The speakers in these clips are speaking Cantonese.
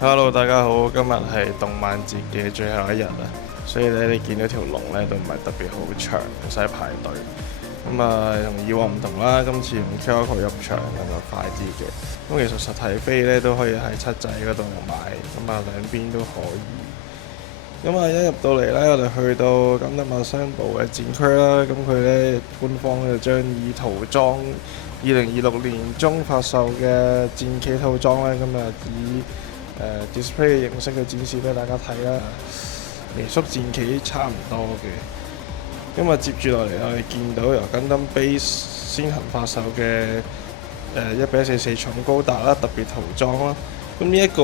Hello， 大家好，今日係動漫節嘅最後一日啦，所以咧你見到條龍咧都唔係特別好長，唔使排隊。咁同以往唔同啦，今次用 QR code 入場咁就快啲嘅。咁其實實體飛咧都可以喺七仔嗰度買，咁兩邊都可以。一入到嚟咧，我哋去到Gundam Assemble嘅展區啦，咁佢咧官方就將以套裝2026年中發售嘅戰企套裝咧，以display 嘅形式去展示俾大家睇啦，微縮戰企差唔多嘅。接住落嚟，我哋見到由 Gundam Base 先行發售嘅1:144重高達啦，特別塗裝啦。咁呢一個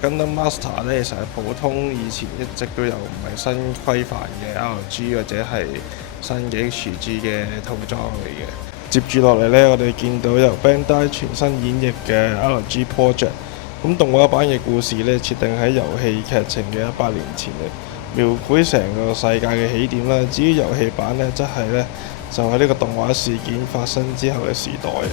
Gundam Master 咧，其實係普通以前一直都有唔係新規範嘅 LG 或者係新嘅 HG 嘅套裝嚟嘅。接住落嚟咧，我哋見到由 Bandai 全新演繹嘅 LG Project。咁動畫版嘅故事咧，設定喺遊戲劇情嘅100年前嘅，描繪成個世界嘅起點啦。至於遊戲版咧，則係咧就喺呢個動畫事件發生之後嘅時代嘅。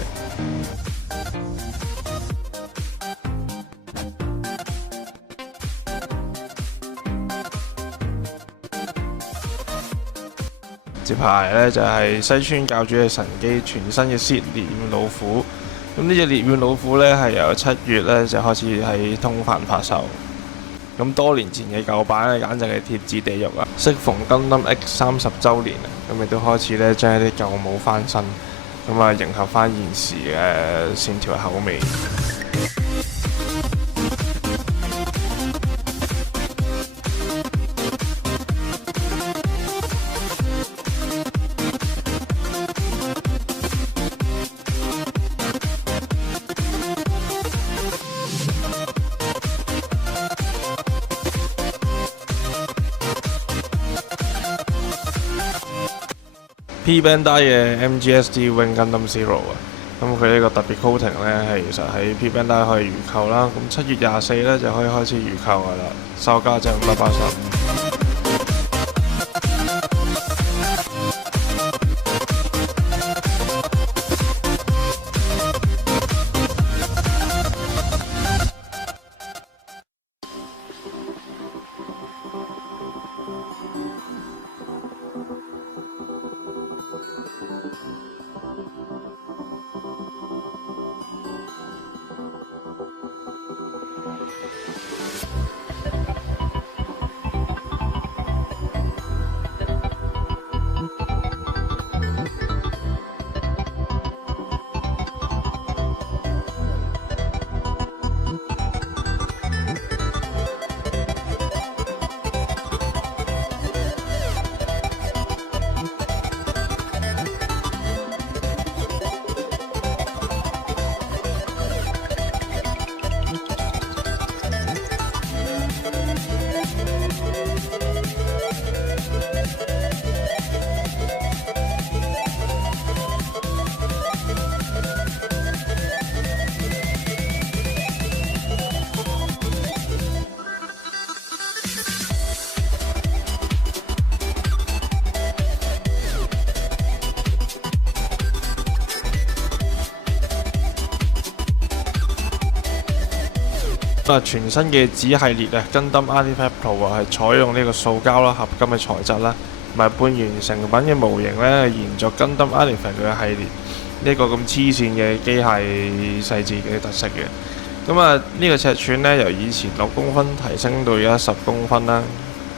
接下來咧就係西村教主嘅神機全新嘅 Seed 烈焰老虎。咁呢隻烈焰老虎咧係由7月咧就開始喺通販發售。咁多年前嘅舊版咧簡直係貼紙地獄啊！適逢 Gundam X 30週年啊，咁亦都開始咧將一啲舊模翻新，迎合翻現時嘅線條口味。P Bandai 嘅 MGSD Wing Gundam Zero 啊，咁佢呢個特別 coating 咧係其實喺 P Bandai 可以預購啦，咁7月24咧就可以開始預購噶啦，售價就585。全新嘅子系列啊，Gundam Artifact Pro 係採用呢個塑膠啦、合金嘅材質啦，同埋半完成品嘅模型咧，延續 Gundam Artifact 嘅系列呢個咁黐線嘅機械細節嘅特色嘅。呢個尺寸咧由以前6公分提升到而家10公分啦，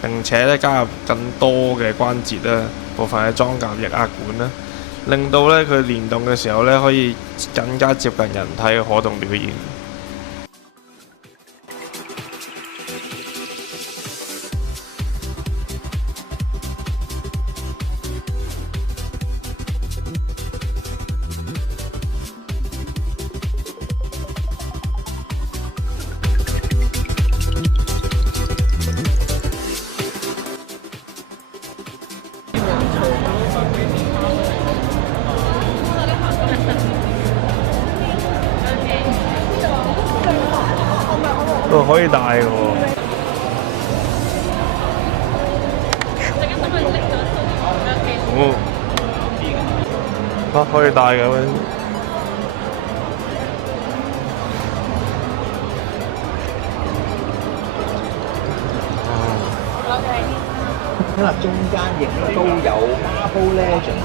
並且咧加入更多嘅關節啦，部分嘅裝甲液壓管啦，令到咧佢連動嘅時候咧可以更加接近人體嘅可動表現。哦，可以帶嘅喎。哦，啊，可以帶嘅咩？睇下中間亦都有 Marble Legend。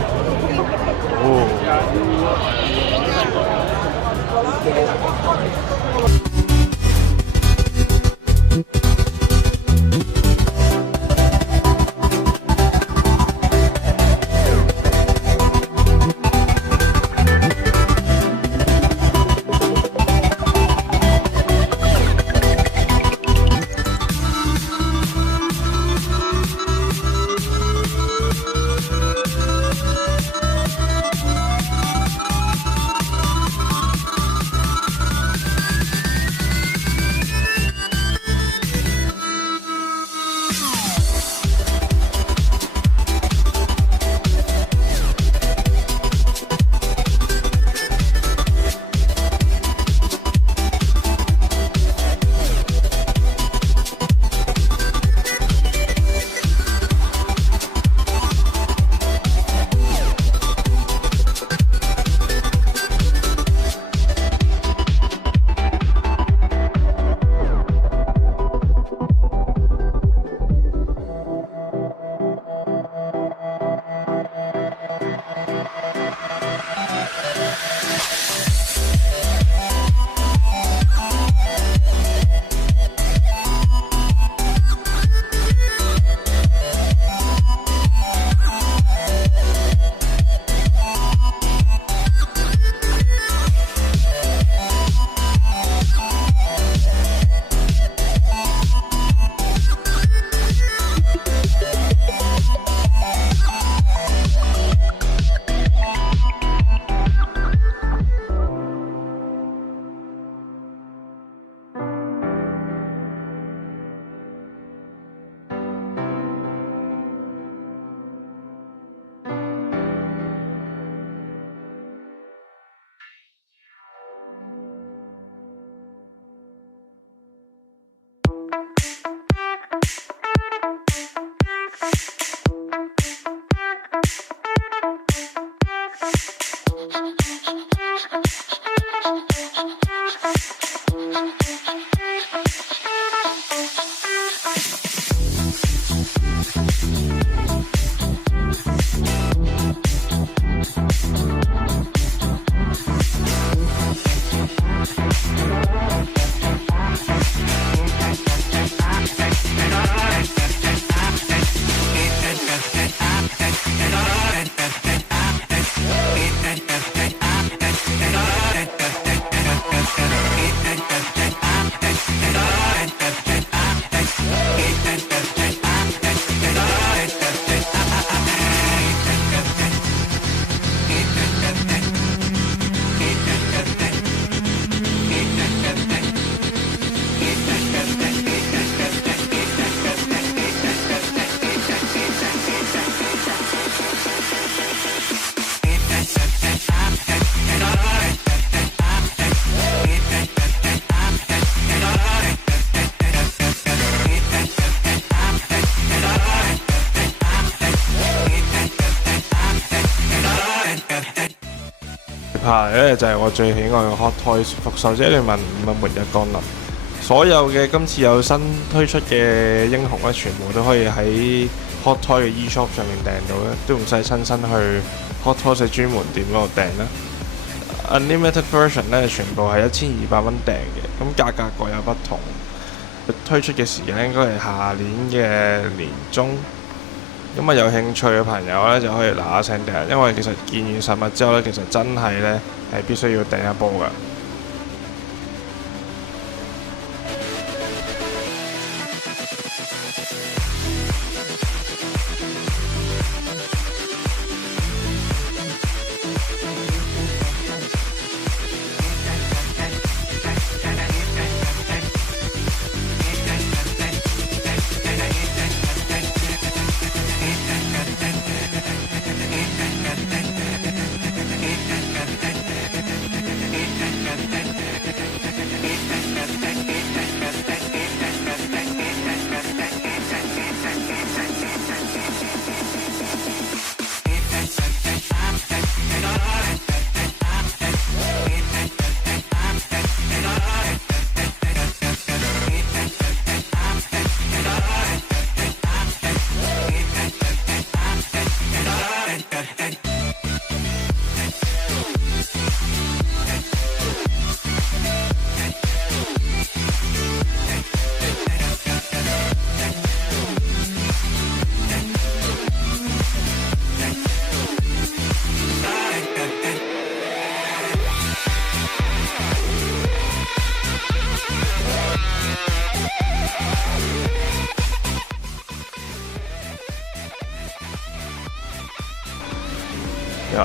排咧就係我最喜愛嘅 Hot Toys 復仇者聯盟5嘅末日降臨。所有嘅今次有新推出嘅英雄咧，全部都可以喺 Hot Toy 嘅 eShop 上面訂到咧，都唔使親身去 Hot Toys 嘅專門店嗰度訂啦。Unlimited version 咧，全部係1200蚊訂嘅，咁價格各有不同。推出嘅時間應該係下年嘅年中。咁啊，有興趣嘅朋友咧就可以嗱嗱聲訂，因為其實見完實物之後咧，其實真係咧係必須要訂一波㗎。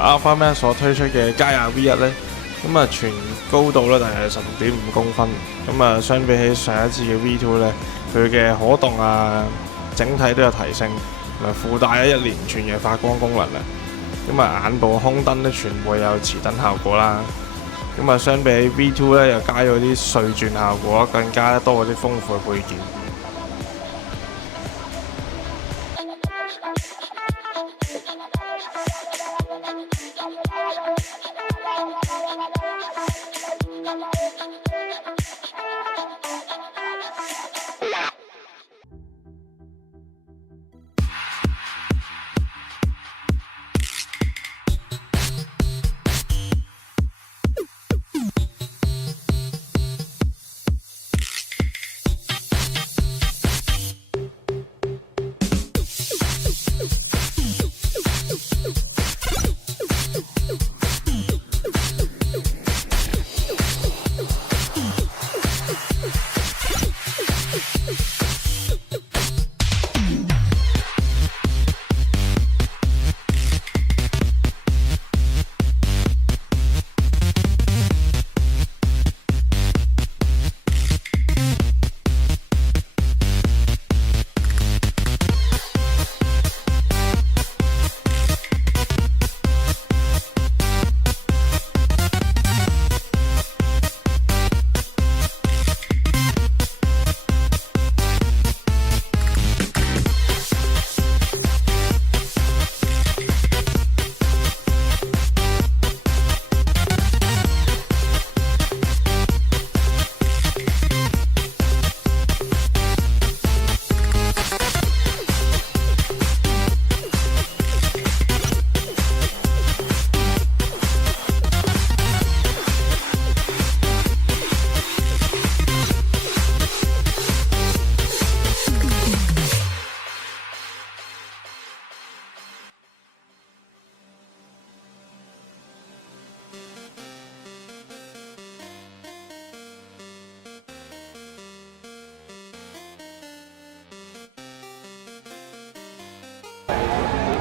Alphaman 所推出嘅佳亞 V1呢，咁啊全高度咧大概係16.5公分，咁啊相比起上一次嘅 V2 呢，佢嘅可動啊整體都有提升，同埋附帶一連串嘅發光功能啊，咁啊眼部空燈咧全部有遲燈效果啦，咁啊相比起 V2 咧又加咗啲碎轉效果，更加多嗰啲豐富嘅配件。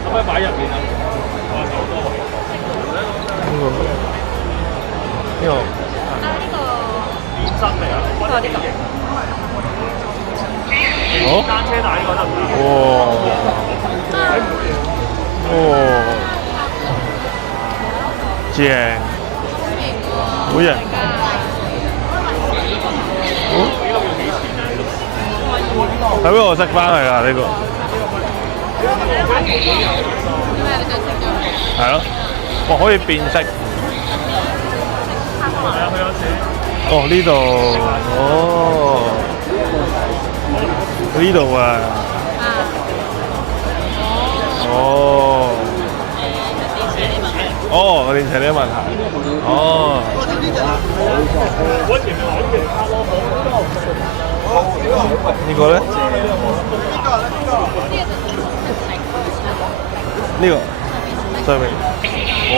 可唔可以擺入面啊？哇，好多位。呢個變身嚟啊！呢個。好。單車帶呢個得唔得？正，好型。喺邊度識翻嚟㗎？呢個係咯，哇可以變色。係啊，佢有寫。哦呢度，哦呢度啊，哦，哦個電池呢啲問題，哦。呢個咧？呢個上面，哦。